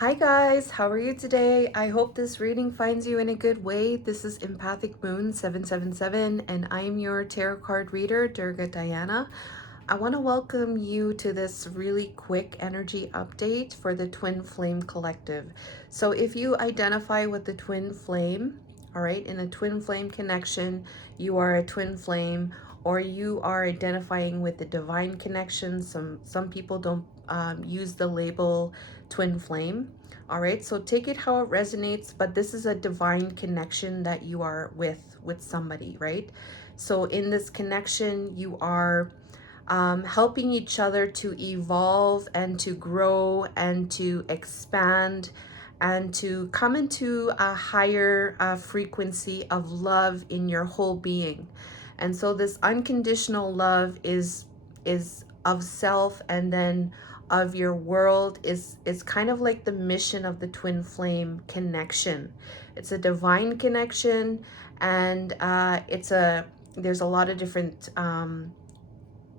Hi guys, how are you today? I hope this reading finds you in a good way. This is Empathic Moon 777 and I'm your tarot card reader, Durga Diana. I want to welcome you to this really quick energy update for the Twin Flame Collective. So if you identify with the Twin Flame, all right, in a Twin Flame connection, you are a Twin Flame, or you are identifying with the Divine Connection. Some people don't use the label Twin Flame. All right, so take it how it resonates, but this is a divine connection that you are with somebody, right? So in this connection, you are helping each other to evolve and to grow and to expand and to come into a higher frequency of love in your whole being. And so this unconditional love is of self, and then of your world is kind of like the mission of the twin flame connection. It's a divine connection, and there's a lot of different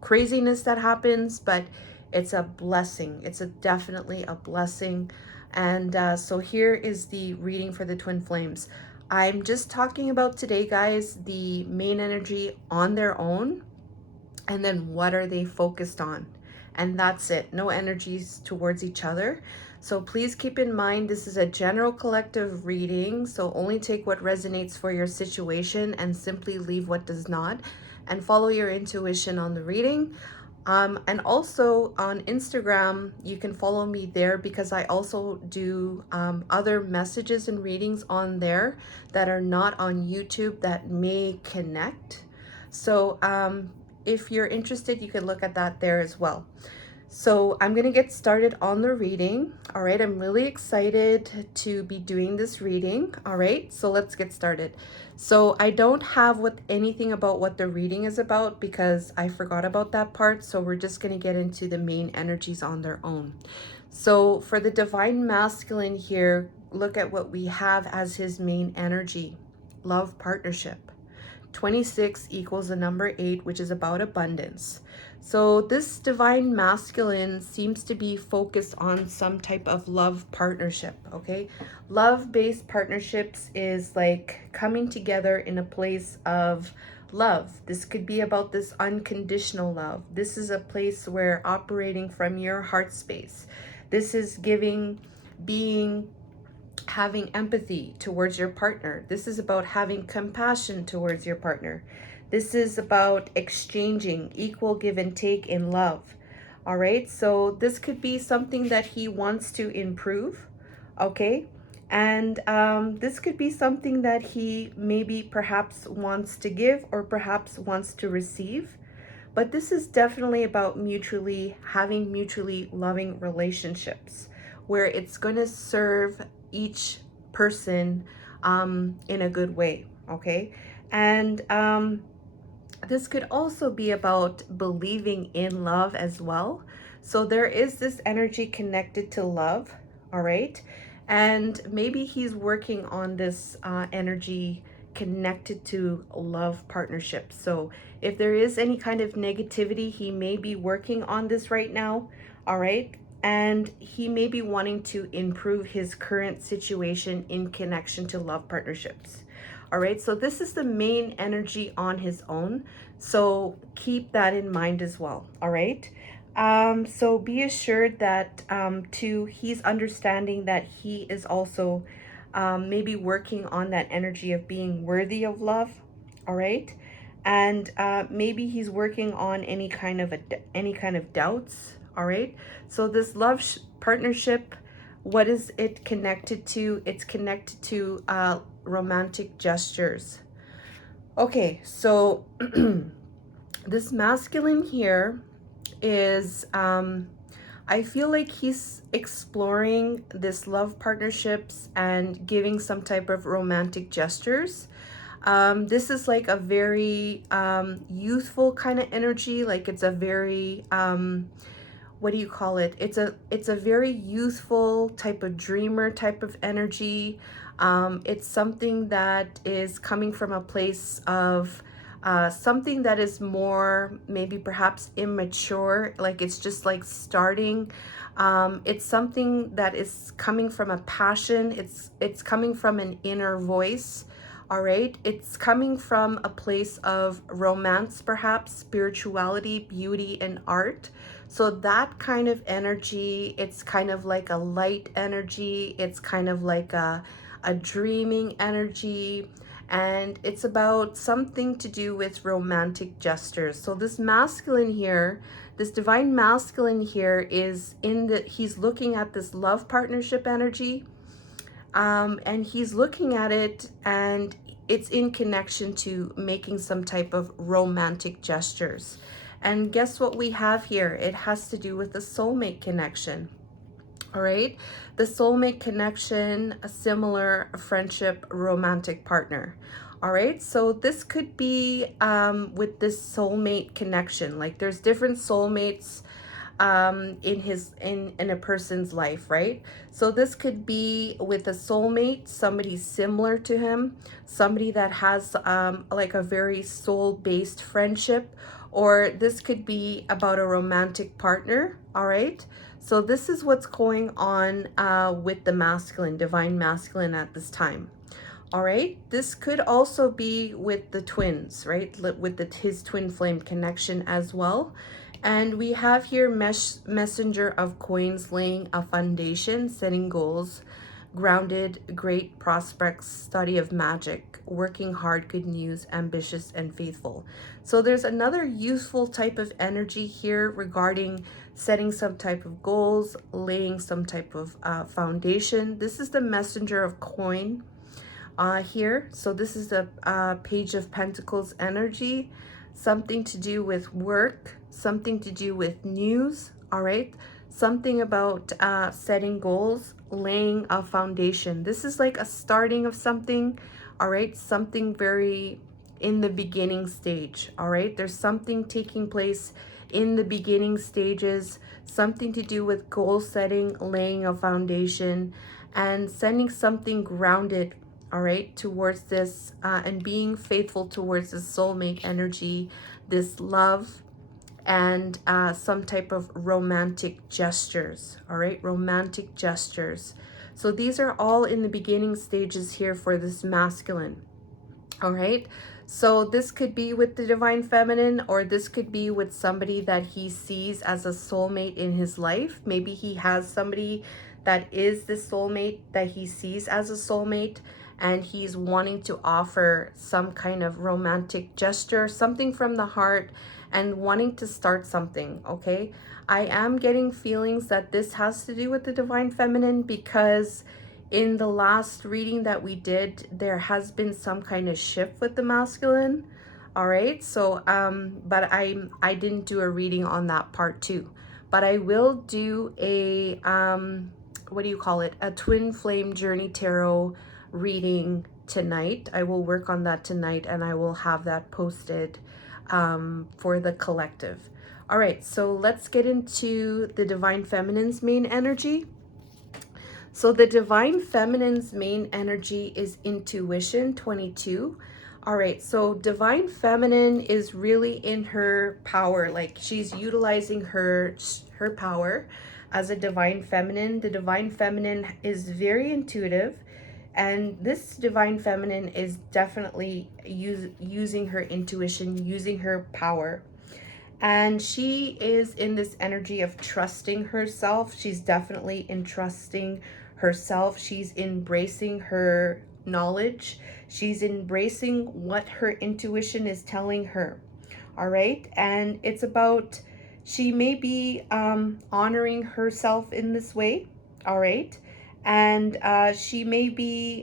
craziness that happens, but it's a blessing. It's definitely a blessing. And so here is the reading for the twin flames. I'm just talking about today, guys, the main energy on their own, and then what are they focused on, and that's it. No energies towards each other. So please keep in mind, this is a general collective reading, so only take what resonates for your situation and simply leave what does not, and follow your intuition on the reading. And also on Instagram, you can follow me there because I also do other messages and readings on there that are not on YouTube that may connect. So if you're interested, you can look at that there as well. So I'm going to get started on the reading. All right, I'm really excited to be doing this reading. All right, so let's get started. So I don't have anything about what the reading is about because I forgot about that part. So we're just going to get into the main energies on their own. So for the divine masculine here, look at what we have as his main energy: love, partnership. 26 equals the number 8, which is about abundance. So this divine masculine seems to be focused on some type of love partnership, okay? Love-based partnerships is like coming together in a place of love. This could be about this unconditional love. This is a place where operating from your heart space. This is giving, being, having empathy towards your partner. This is about having compassion towards your partner. This is about exchanging, equal give and take in love. All right, so this could be something that he wants to improve, okay? And this could be something that he maybe perhaps wants to give or perhaps wants to receive. But this is definitely about mutually having mutually loving relationships where it's going to serve each person in a good way, okay? And this could also be about believing in love as well. So there is this energy connected to love, all right? And maybe he's working on this energy connected to love partnership. So if there is any kind of negativity, he may be working on this right now, all right? And he may be wanting to improve his current situation in connection to love partnerships. All right, so this is the main energy on his own. So keep that in mind as well. All right. So be assured that too, he's understanding that he is also maybe working on that energy of being worthy of love. All right. And maybe he's working on any kind of doubts. All right. So this love partnership, what is it connected to? It's connected to romantic gestures. Okay, so this masculine here is, I feel like he's exploring this love partnerships and giving some type of romantic gestures. This is like a very youthful kind of energy, like it's a very what do you call it? It's a very youthful type of dreamer type of energy. It's something that is coming from a place of something that is more maybe perhaps immature, like it's just like starting. It's something that is coming from a passion. It's coming from an inner voice. All right, it's coming from a place of romance, perhaps spirituality, beauty, and art. So that kind of energy, it's kind of like a light energy. It's kind of like a dreaming energy, and it's about something to do with romantic gestures. So this masculine here, this divine masculine here is he's looking at this love partnership energy, and he's looking at it, and it's in connection to making some type of romantic gestures. And guess what we have here? It has to do with the soulmate connection. All right, the soulmate connection, a similar friendship, romantic partner. All right, so this could be with this soulmate connection. Like there's different soulmates in a person's life, right? So this could be with a soulmate, somebody similar to him, somebody that has like a very soul-based friendship, or this could be about a romantic partner. All right, so this is what's going on with the masculine, divine masculine at this time. All right, this could also be with the twins, right? With his twin flame connection as well. And we have here messenger of coins, laying a foundation, setting goals, grounded, great prospects, study of magic, working hard, good news, ambitious, and faithful. So there's another useful type of energy here regarding setting some type of goals, laying some type of foundation. This is the messenger of coin here. So this is the page of pentacles energy, something to do with work, something to do with news. All right, something about setting goals, laying a foundation. This is like a starting of something. All right, something very in the beginning stage. All right, there's something taking place in the beginning stages, something to do with goal setting, laying a foundation, and sending something grounded, all right, towards this, and being faithful towards this soulmate energy, this love, and some type of romantic gestures. All right, romantic gestures. So these are all in the beginning stages here for this masculine. All right, so this could be with the divine feminine, or this could be with somebody that he sees as a soulmate in his life. Maybe he has somebody that is the soulmate that he sees as a soulmate, and he's wanting to offer some kind of romantic gesture, something from the heart, and wanting to start something. Okay, I am getting feelings that this has to do with the divine feminine, because in the last reading that we did, there has been some kind of shift with the masculine. All right, so but I didn't do a reading on that part too, but I will do a what do you call it, a twin flame journey tarot reading tonight. I will work on that tonight, and I will have that posted for the collective. All right, so let's get into the divine feminine's main energy. So the divine feminine's main energy is intuition, 22. All right, so divine feminine is really in her power, like she's utilizing her power as a divine feminine. The divine feminine is very intuitive, and this divine feminine is definitely using her intuition, using her power. And she is in this energy of trusting herself. She's definitely entrusting herself. She's embracing her knowledge. She's embracing what her intuition is telling her. All right. And it's about, she may be honoring herself in this way. All right. And she may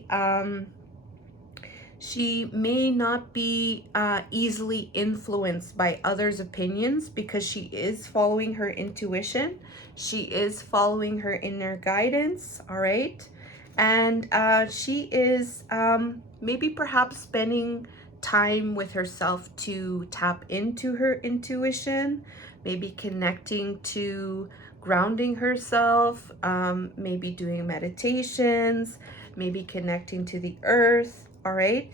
not be easily influenced by others' opinions, because she is following her intuition. She is following her inner guidance, all right? And she is maybe perhaps spending time with herself to tap into her intuition, maybe connecting to grounding herself, maybe doing meditations, maybe connecting to the earth. all right?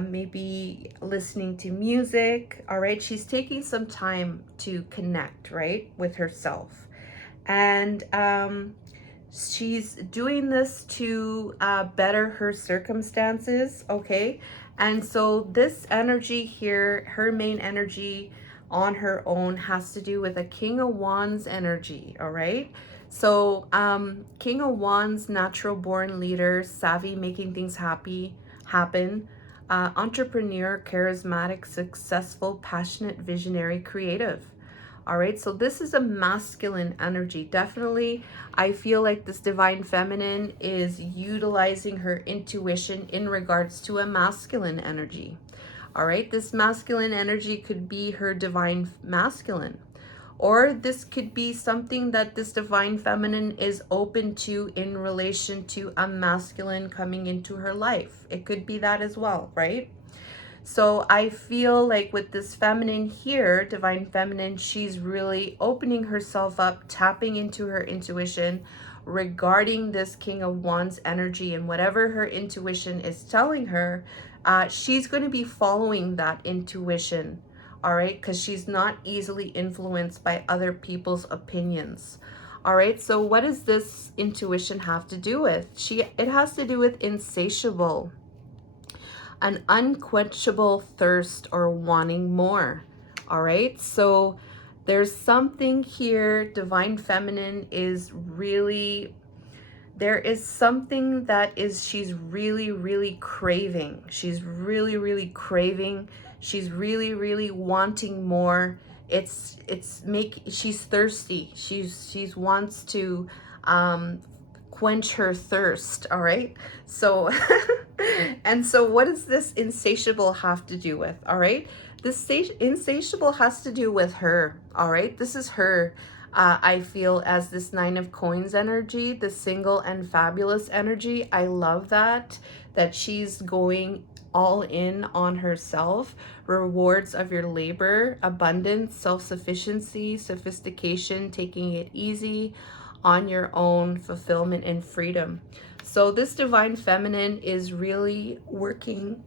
Maybe listening to music, all right? She's taking some time to connect, right, with herself. And she's doing this to better her circumstances, okay? And so this energy here, her main energy on her own, has to do with a King of Wands energy, all right? So King of Wands, natural born leader, savvy, making things happen, entrepreneur, charismatic, successful, passionate, visionary, creative. All right, so this is a masculine energy. Definitely, I feel like this divine feminine is utilizing her intuition in regards to a masculine energy. All right, this masculine energy could be her divine masculine, or this could be something that this divine feminine is open to in relation to a masculine coming into her life. It could be that as well, right? So I feel like with this feminine here, divine feminine, she's really opening herself up, tapping into her intuition regarding this King of Wands energy, and whatever her intuition is telling her, she's going to be following that intuition. All right, because she's not easily influenced by other people's opinions. All right, so what does this intuition have to do with? It has to do with insatiable, an unquenchable thirst or wanting more. All right, so there's something here. Divine feminine is really, there is something that is, she's really craving. She's really craving. She's really wanting more. She's thirsty. She's wants to quench her thirst. All right, so and so what does this insatiable have to do with? All right, this insatiable has to do with her. All right, this is her. I feel as this Nine of Coins energy, the single and fabulous energy. I love that she's going all in on herself. Rewards of your labor, abundance, self-sufficiency, sophistication, taking it easy on your own, fulfillment and freedom. So this divine feminine is really working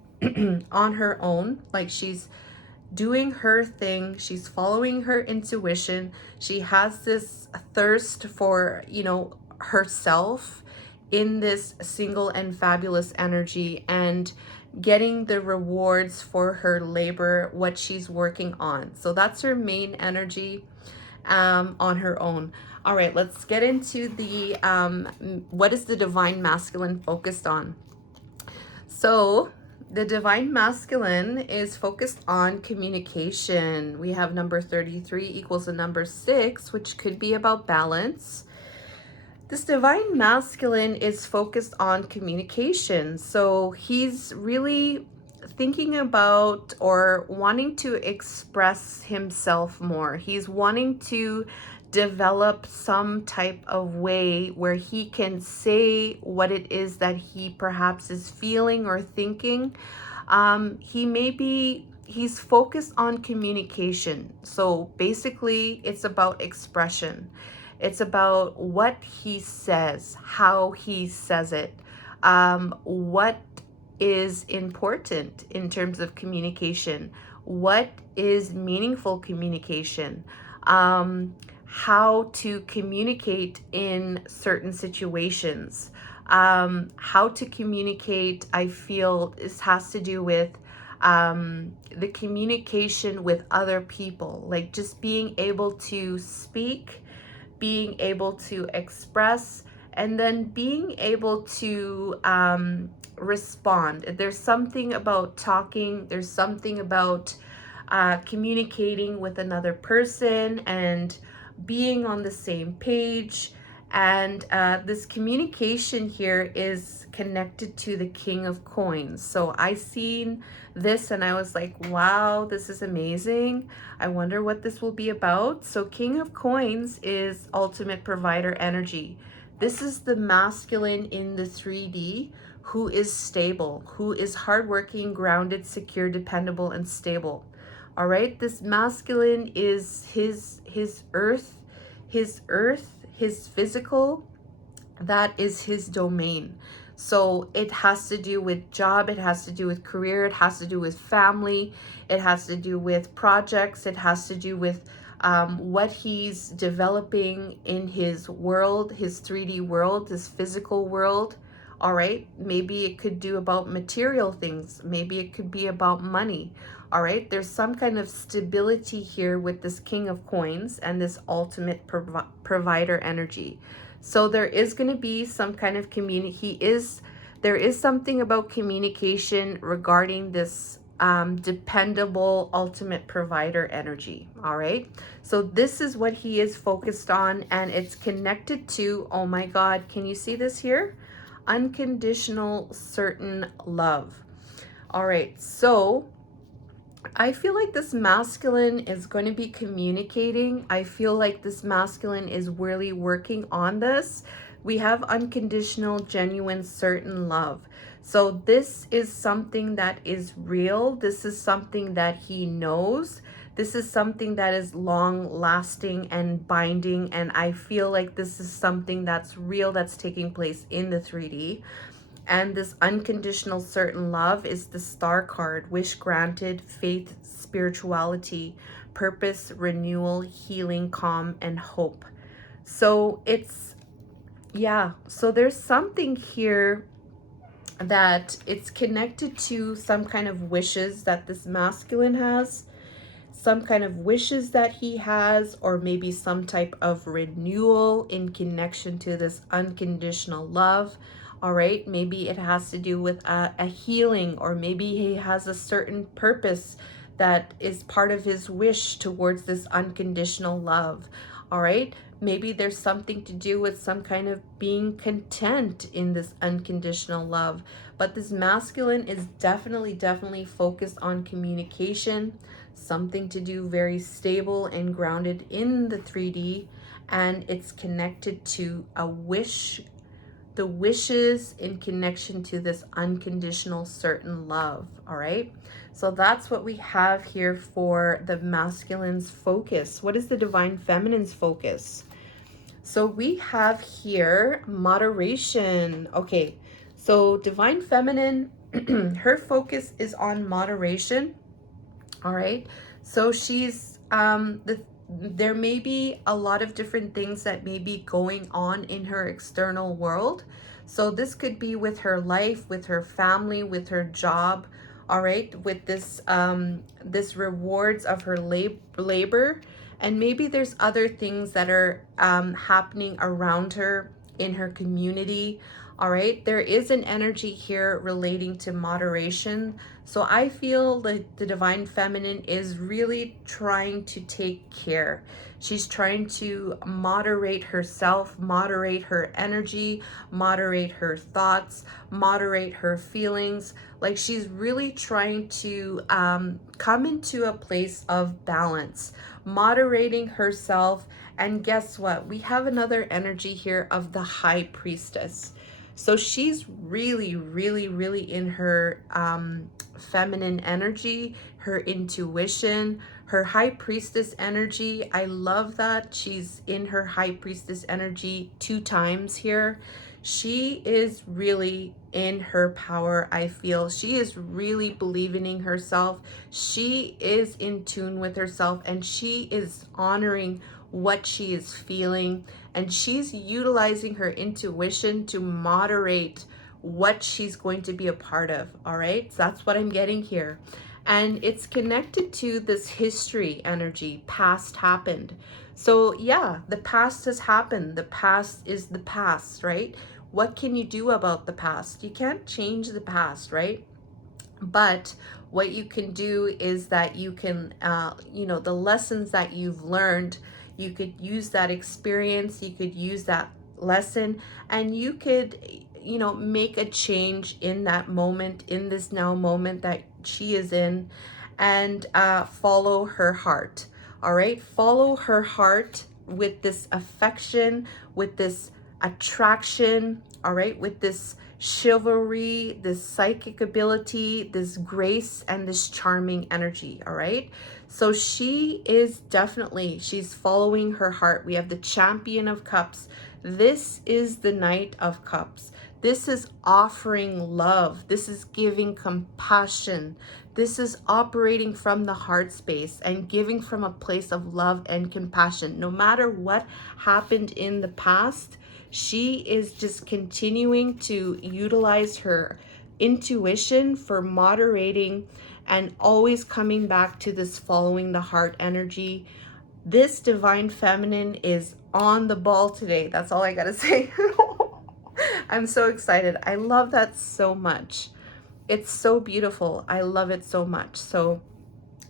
on her own. Like, she's doing her thing. She's following her intuition. She has this thirst for, herself in this single and fabulous energy, and getting the rewards for her labor, what she's working on. So that's her main energy on her own. All right, let's get into the what is the divine masculine focused on? So the divine masculine is focused on communication. We have number 33 equals the number 6, which could be about balance. This divine masculine is focused on communication. So he's really thinking about or wanting to express himself more. He's wanting to develop some type of way where he can say what it is that he perhaps is feeling or thinking. He's focused on communication. So basically, it's about expression. It's about what he says, how he says it, what is important in terms of communication, what is meaningful communication, how to communicate in certain situations, how to communicate. I feel this has to do with the communication with other people, like just being able to speak, being able to express, and then being able to respond. There's something about talking, there's something about communicating with another person and being on the same page. And this communication here is connected to the King of Coins. So I seen this and I was like, wow, this is amazing. I wonder what this will be about. So King of Coins is ultimate provider energy. This is the masculine in the 3D who is stable, who is hardworking, grounded, secure, dependable, and stable. All right, this masculine is his earth, his physical, that is his domain. So it has to do with job, it has to do with career, it has to do with family, it has to do with projects, it has to do with what he's developing in his world, his 3D world, his physical world. All right, maybe it could do about material things, maybe it could be about money. All right, there's some kind of stability here with this King of Coins and this ultimate provider energy. So there is going to be some kind of there is something about communication regarding this dependable ultimate provider energy. All right. So this is what he is focused on, and it's connected to, oh my God, can you see this here? Unconditional certain love. All right. So I feel like this masculine is going to be communicating. I feel like this masculine is really working on this. We have unconditional, genuine, certain love. So this is something that is real. This is something that he knows. This is something that is long lasting and binding. And I feel like this is something that's real, that's taking place in the 3D. And this unconditional certain love is the star card: wish granted, faith, spirituality, purpose, renewal, healing, calm, and hope. So it's, yeah, so there's something here that it's connected to some kind of wishes that this masculine has, some kind of wishes that he has, or maybe some type of renewal in connection to this unconditional love. All right, maybe it has to do with a healing, or maybe he has a certain purpose that is part of his wish towards this unconditional love. All right, maybe there's something to do with some kind of being content in this unconditional love. But this masculine is definitely focused on communication, something to do very stable and grounded in the 3D, and it's connected to a wish, the wishes in connection to this unconditional certain love. All right, so that's what we have here for the masculine's focus. What is the divine feminine's focus? So we have here moderation. Okay, so divine feminine, her focus is on moderation. All right, so she's there may be a lot of different things that may be going on in her external world. So this could be with her life, with her family, with her job. All right, with this rewards of her labor, and maybe there's other things that are happening around her in her community. All right, there is an energy here relating to moderation. So I feel like the divine feminine is really trying to take care. She's trying to moderate herself, moderate her energy, moderate her thoughts, moderate her feelings. Like she's really trying to come into a place of balance, moderating herself. And guess what? We have another energy here of the high priestess. So she's really in her feminine energy, her intuition, her high priestess energy. I love that she's in her high priestess energy 2 times here. She is really in her power. I feel she is really believing in herself. She is in tune with herself, and she is honoring what she is feeling, and she's utilizing her intuition to moderate what she's going to be a part of. All right, so that's what I'm getting here. And it's connected to this history energy. Past happened. So yeah, the past has happened. The past is the past, right? What can you do about the past? You can't change the past, right? But what you can do is that you can, the lessons that you've learned, you could use that experience, you could use that lesson, and you could, make a change in that moment, in this now moment that she is in, and follow her heart. All right, follow her heart with this affection, with this attraction, all right, with this chivalry, this psychic ability, this grace, and this charming energy. All right, so she is definitely, she's following her heart. We have the Champion of Cups. This is the Knight of Cups. This is offering love. This is giving compassion. This is operating from the heart space and giving from a place of love and compassion. No matter what happened in the past, she is just continuing to utilize her intuition for moderating and always coming back to this following the heart energy. This divine feminine is on the ball today. That's all I gotta say. I'm so excited. I love that so much. It's so beautiful. I love it so much. So,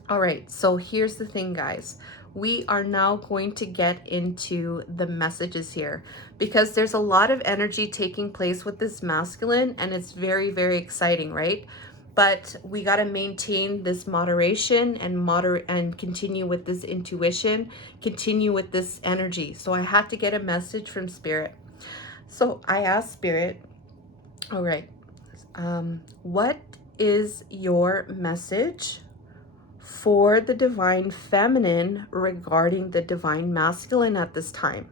all right. So here's the thing, guys. We are now going to get into the messages here because there's a lot of energy taking place with this masculine and it's very, very exciting, right? But we got to maintain this moderation and continue with this intuition, continue with this energy. So I had to get a message from Spirit. So I asked Spirit, all right, what is your message for the divine feminine regarding the divine masculine at this time?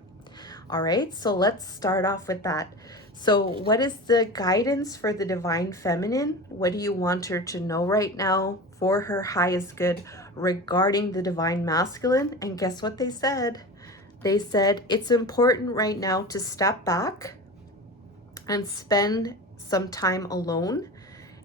All right, so let's start off with that. So what is the guidance for the divine feminine? What do you want her to know right now for her highest good regarding the divine masculine? And guess what they said? They said it's important right now to step back and spend some time alone.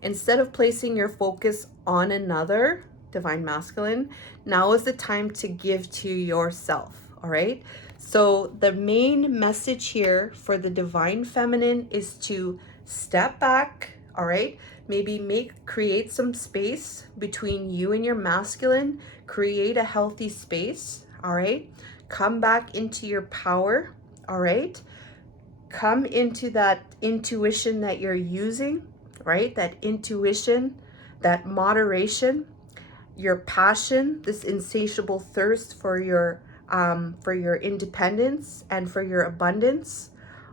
Instead of placing your focus on another, divine masculine, now is the time to give to yourself, all right? So the main message here for the divine feminine is to step back, all right? Maybe create some space between you and your masculine, create a healthy space, all right? Come back into your power, all right? Come into that intuition that you're using, right? That intuition, that moderation, your passion, this insatiable thirst for your independence and for your abundance,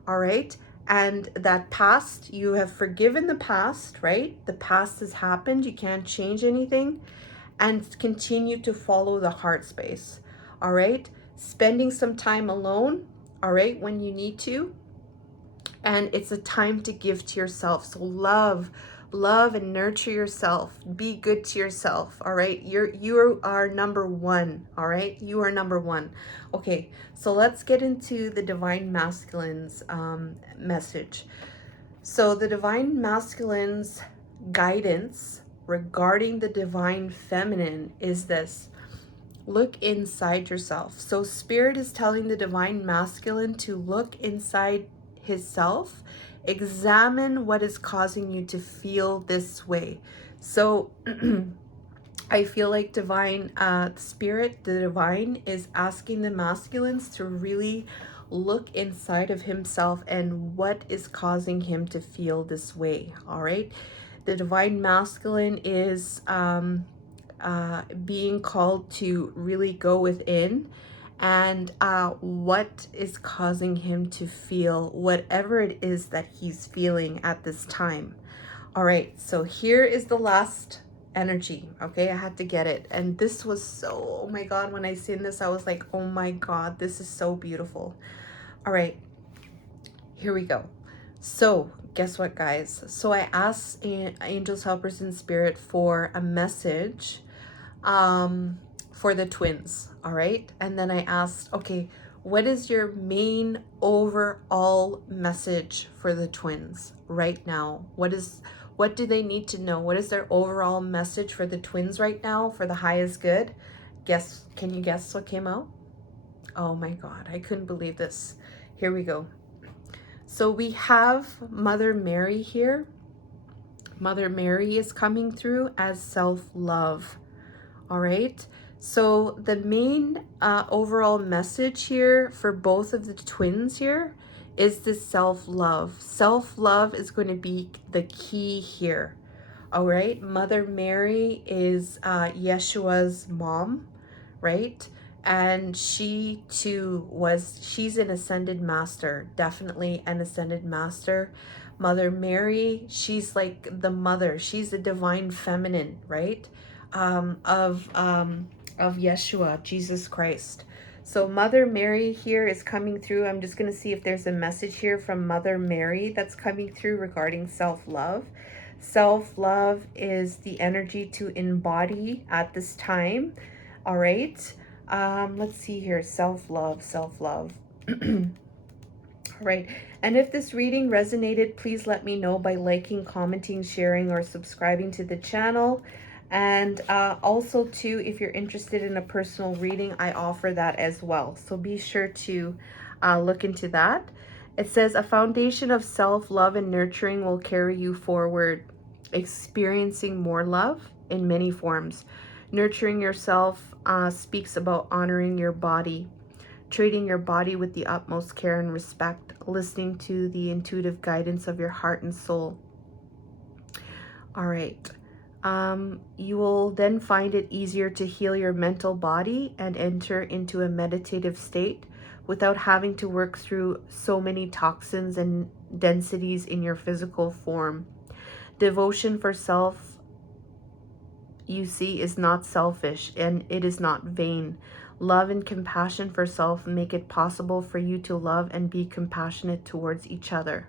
all right? And that past, you have forgiven the past, right? The past has happened. You can't change anything. And continue to follow the heart space, all right? Spending some time alone, all right, when you need to, and it's a time to give to yourself. So love and nurture yourself. Be good to yourself. All right, you are number one. All right, you are number one. Okay, so let's get into the divine masculine's message. So the divine masculine's guidance regarding the divine feminine is this: look inside yourself. So Spirit is telling the divine masculine to look inside his self, examine what is causing you to feel this way. So I feel like divine Spirit, the divine, is asking the masculines to really look inside of himself and what is causing him to feel this way. All right, the divine masculine is being called to really go within and what is causing him to feel whatever it is that he's feeling at this time. All right, so here is the last energy. Okay, I had to get it. And this was so, oh my God, when I seen this, I was like, oh my God, this is so beautiful. All right, here we go. So guess what, guys? So I asked angels, helpers, and spirit for a message for the twins, all right? And then I asked, okay, what is your main overall message for the twins right now? What do they need to know? What is their overall message for the twins right now for the highest good? Can you guess what came out? Oh my God, I couldn't believe this. Here we go. So we have Mother Mary here. Mother Mary is coming through as self-love. All right, so the main overall message here for both of the twins here is the self-love. Self-love is going to be the key here. All right, Mother Mary is Yeshua's mom, right? And she too she's an ascended master, definitely an ascended master. Mother Mary, she's like the mother, she's the divine feminine, right? Of Yeshua, Jesus Christ. So Mother Mary here is coming through. I'm just going to see if there's a message here from Mother Mary that's coming through regarding self-love. Self-love is the energy to embody at this time. All right. Let's see here. Self-love, self-love. All right. And if this reading resonated, please let me know by liking, commenting, sharing, or subscribing to the channel. And also, too, if you're interested in a personal reading, I offer that as well. So be sure to look into that. It says, a foundation of self-love and nurturing will carry you forward, experiencing more love in many forms. Nurturing yourself speaks about honoring your body, treating your body with the utmost care and respect, listening to the intuitive guidance of your heart and soul. All right. You will then find it easier to heal your mental body and enter into a meditative state without having to work through so many toxins and densities in your physical form. Devotion for self, you see, is not selfish and it is not vain. Love and compassion for self make it possible for you to love and be compassionate towards each other.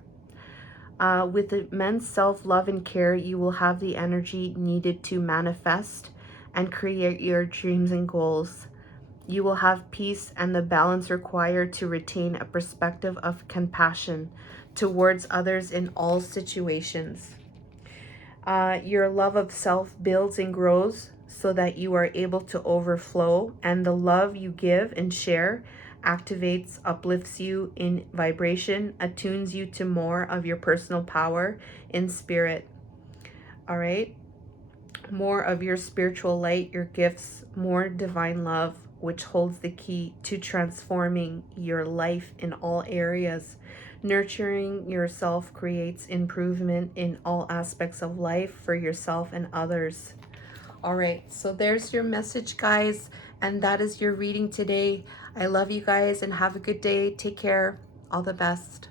With immense self-love and care, you will have the energy needed to manifest and create your dreams and goals. You will have peace and the balance required to retain a perspective of compassion towards others in all situations. Your love of self builds and grows so that you are able to overflow, and the love you give and share activates, uplifts you in vibration, attunes you to more of your personal power in spirit. All right. More of your spiritual light, your gifts, more divine love, which holds the key to transforming your life in all areas. Nurturing yourself creates improvement in all aspects of life for yourself and others. All right, so there's your message, guys, and that is your reading today. I love you guys and have a good day. Take care. All the best.